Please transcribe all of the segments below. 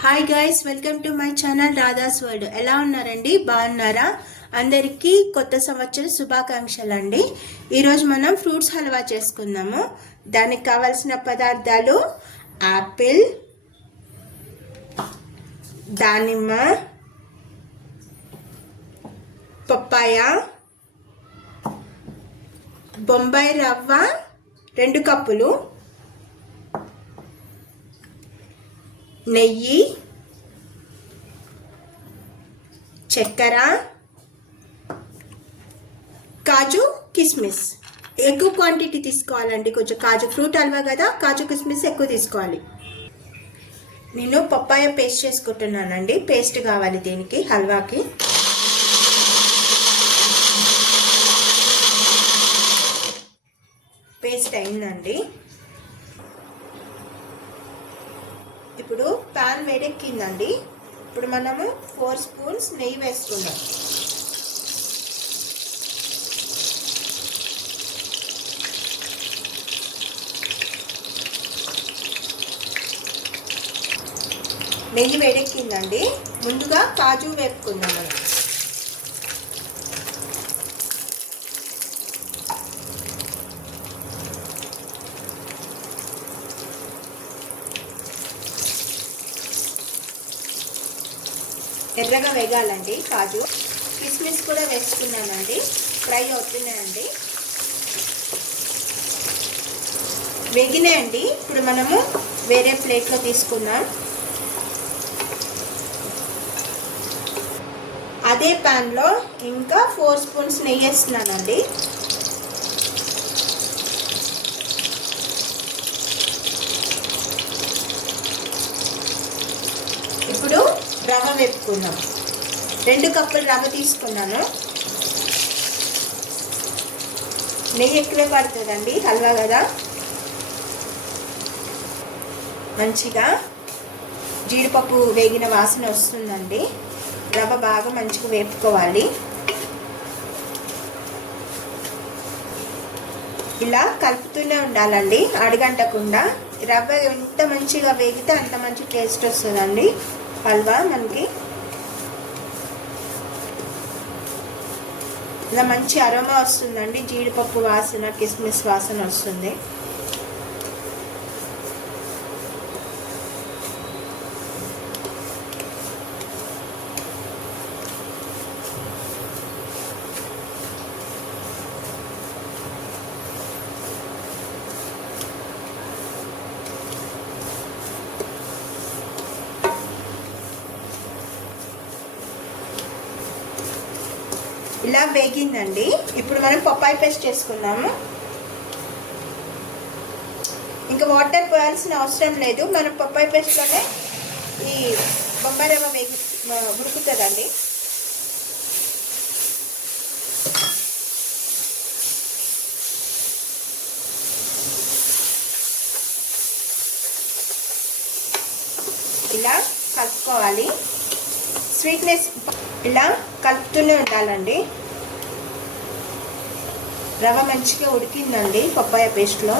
Hi guys, welcome to my channel Radha's world. ఎలా ఉన్నారండి? బాగున్నారా? అందరికీ కొత్త సంవత్సర శుభాకాంక్షలు అండి. ఈరోజు మనం ఫ్రూట్స్ హల్వా చేసుకుందాము. దానికి కావాల్సిన పదార్థాలు యాపిల్, దానిమ్మ, పప్పాయ, బొంబాయి రవ్వ 2 కప్పులు, నెయ్యి, చక్కెర, కాజు, కిస్మిస్. ఎక్కువ క్వాంటిటీ తీసుకోవాలండి. కొంచెం కాజు ఫ్రూట్ హల్వా కదా, కాజు కిస్మిస్ ఎక్కువ తీసుకోవాలి. నేను పప్పాయ పేస్ట్ చేసుకుంటున్నానండి. పేస్ట్ కావాలి దీనికి, హల్వాకి. పేస్ట్ అయిందండి. ఇప్పుడు ప్యాన్ వేడెక్కిందండి. ఇప్పుడు మనము 4 స్పూన్స్ నెయ్యి వేసుకుందాం. నెయ్యి వేడెక్కిందండి. ముందుగా కాజు వేపుకుందాం మనం. ఎర్రగా వేగాలండి కాజు. కిస్మిస్ కూడా వేసుకున్నానండి, ఫ్రై అవుతున్నాయండి, వేగినాయండి. ఇప్పుడు మనము వేరే ప్లేట్లో తీసుకుందాం. అదే ప్యాన్లో ఇంకా 4 స్పూన్స్ నెయ్యి వేస్తున్నానండి. ఇప్పుడు రవ్వ వేపుకుందాం. 2 కప్పులు రవ్వ తీసుకున్నాను. నెయ్యి ఎక్కువే పడుతుందండి, హల్వా కదా. మంచిగా జీడిపప్పు వేగిన వాసన వస్తుందండి. రవ్వ బాగా మంచిగా వేపుకోవాలి. ఇలా కలుపుతూనే ఉండాలండి, అడుగంటకుండా. రవ్వ ఎంత మంచిగా వేగితే అంత మంచి టేస్ట్ వస్తుందండి హల్వా మనకి. ఇలా మంచి అరోమా వస్తుందండి, జీడిపప్పు వాసన, కిస్మిస్ వాసన వస్తుంది. ఇలా వేగిందండి. ఇప్పుడు మనం పప్పాయ పేస్ట్ చేసుకుందాము. ఇంకా వాటర్ పోయాల్సిన అవసరం లేదు. మనం పప్పాయ పేస్ట్లోనే ఈ బొంబాయి రవ్వ ఉడుకుతుందండి. ఇలా కలుపుకోవాలి. స్వీట్నెస్ ఇలా కలుపుతూనే ఉండాలండి. రవ్వ మంచిగా ఉడికిందండి పప్పాయ పేస్ట్లో.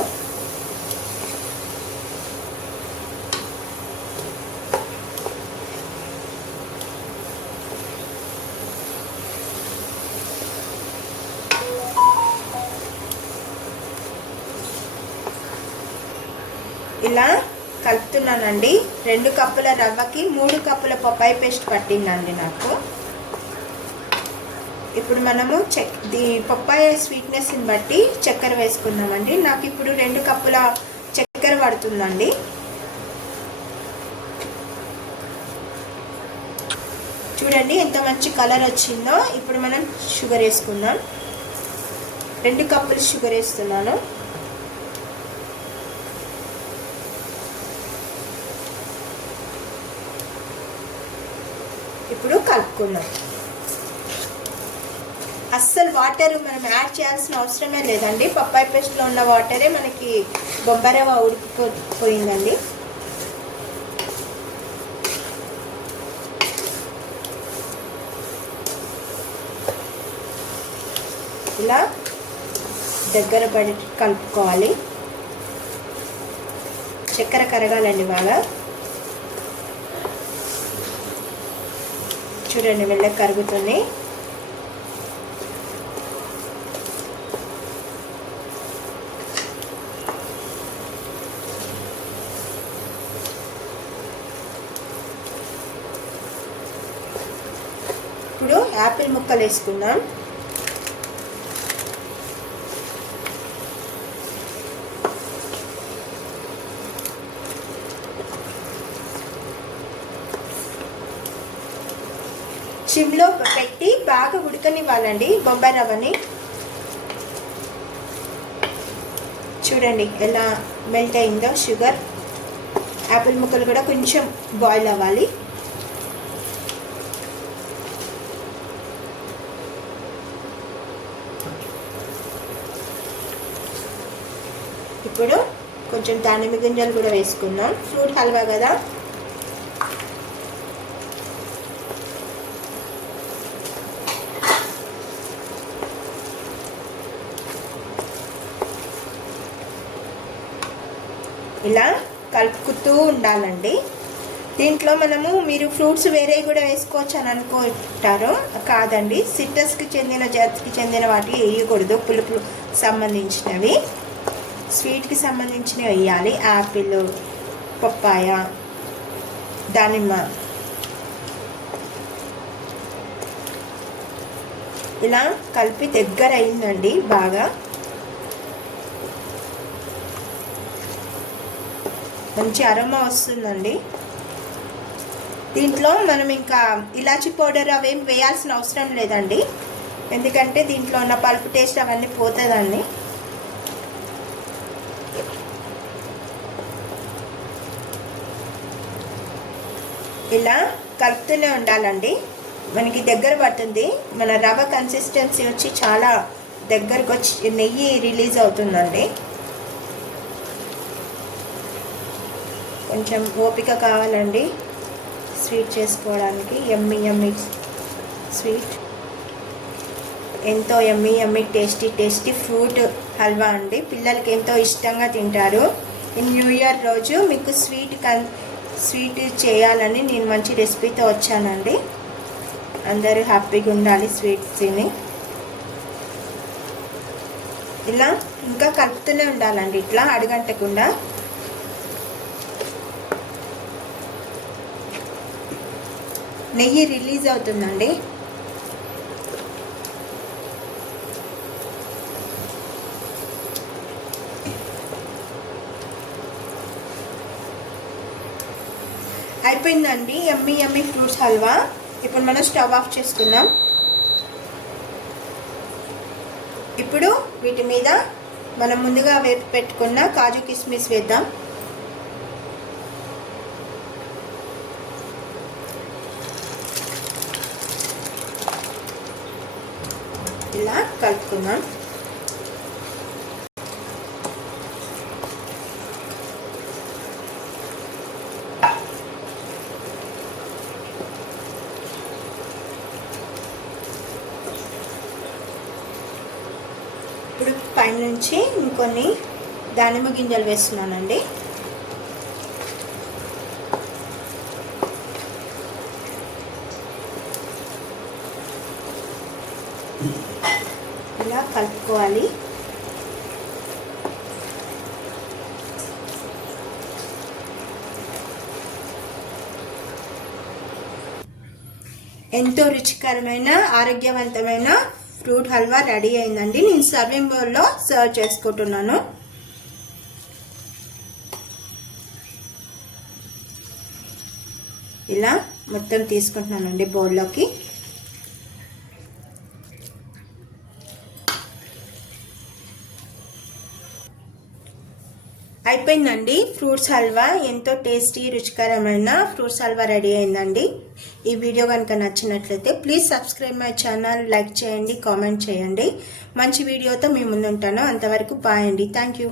ఇలా కలుపుతున్నానండి. 2 కప్పుల రవ్వకి 3 కప్పుల పప్పాయ పేస్ట్ పట్టిందండి నాకు. ఇప్పుడు మనము పప్పాయ స్వీట్నెస్ని బట్టి చక్కెర వేసుకుందామండి. నాకు ఇప్పుడు 2 కప్పుల చక్కెర పడుతుందండి. చూడండి ఎంత మంచి కలర్ వచ్చిందో. ఇప్పుడు మనం షుగర్ వేసుకుందాం. 2 కప్పులు షుగర్ వేస్తున్నాను. ఇప్పుడు కలుపుకుందాం. అస్సలు వాటర్ మనం యాడ్ చేయాల్సిన అవసరమే లేదండి. పప్పాయ పేస్ట్లో ఉన్న వాటరే మనకి బొంబాయి రవ్వ ఉడికిపోయిందండి. ఇలా దగ్గర పడి కలుపుకోవాలి. చక్కెర కరగాలండి బాగా. చూడండి మెల్లగా కరుగుతుంది. ఇప్పుడు యాపిల్ ముక్కలు వేసుకుందాం. సిమ్లో పెట్టి బాగా ఉడకనివ్వాలండి బొంబాయి రవ్వని. చూడండి ఎలా మెల్ట్ అయిందో షుగర్. యాపిల్ ముక్కలు కూడా కొంచెం బాయిల్ అవ్వాలి. ఇప్పుడు కొంచెం దానిమ్మ గింజలు కూడా వేసుకుందాం. ఫ్రూట్ హల్వా కదా. ఇలా కలుపుతూ ఉండాలండి. దీంట్లో మనము మీరు ఫ్రూట్స్ వేరే కూడా వేసుకోవచ్చు అని అనుకుంటారు. కాదండి, సిట్రస్కి చెందిన జాతికి చెందిన వాటికి వేయకూడదు. పులుపు సంబంధించినవి, స్వీట్కి సంబంధించినవి వేయాలి. యాపిల్, పప్పాయ, దానిమ్మ. ఇలా కలిపి దగ్గర అయిందండి బాగా. మంచి అరోమా వస్తుందండి. దీంట్లో మనం ఇంకా ఇలాచీ పౌడర్ అవేం వేయాల్సిన అవసరం లేదండి, ఎందుకంటే దీంట్లో ఉన్న పల్పు టేస్ట్ అవన్నీ పోతుందండి. ఇలా కలుపుతూనే ఉండాలండి. మనకి దగ్గర పడుతుంది. మన రవ్వ కన్సిస్టెన్సీ వచ్చి చాలా దగ్గరకు వచ్చి నెయ్యి రిలీజ్ అవుతుందండి. కొంచెం ఓపిక కావాలండి స్వీట్ చేసుకోవడానికి. యమ్మీ యమ్మీ స్వీట్, ఎంతో యమ్మీ యమ్మీ టేస్టీ ఫ్రూట్ హల్వా అండి. పిల్లలకి ఎంతో ఇష్టంగా తింటారు. ఈ న్యూ ఇయర్ రోజు మీకు స్వీట్ చేయాలని నేను మంచి రెసిపీతో వచ్చానండి. అందరూ హ్యాపీగా ఉండాలి స్వీట్స్ తిని. ఇలా ఇంకా కలుపుతూనే ఉండాలండి, ఇట్లా అడుగంటకుండా. నెయ్యి రిలీజ్ అవుతుందండి. అయిపోయిందండి యమ్మీ యమ్మీ ఫ్రూట్స్ హల్వా. ఇప్పుడు మనం స్టవ్ ఆఫ్ చేసుకుందాం. ఇప్పుడు వీటి మీద మనం ముందుగా వేపి పెట్టుకున్న కాజు కిస్మిస్ వేద్దాం. ఇలా కలుపుకుందాం. ఇప్పుడు పైనుంచి ఇంకొన్ని దానిమ్మ గింజలు వేస్తున్నానండి. ఇలా కలుపుకోవాలి. ఎంతో రుచికరమైన ఆరోగ్యవంతమైన ఫ్రూట్ హల్వా రెడీ అయిందండి. నేను సర్వింగ్ బౌల్లో సర్వ్ చేసుకుంటున్నాను. ఇలా మొత్తం తీసుకుంటున్నానండి బౌల్లోకి. అయిపోయిందండి ఫ్రూట్స్ హల్వా. ఎంతో టేస్టీ రుచికరమైన ఫ్రూట్స్ హల్వా రెడీ అయిందండి. ఈ వీడియో కనుక నచ్చినట్లయితే please subscribe my channel, like చేయండి, కామెంట్ చేయండి. మంచి వీడియోతో మీ ముందుంటాను. అంతవరకు బాయ్ అండి. Thank you.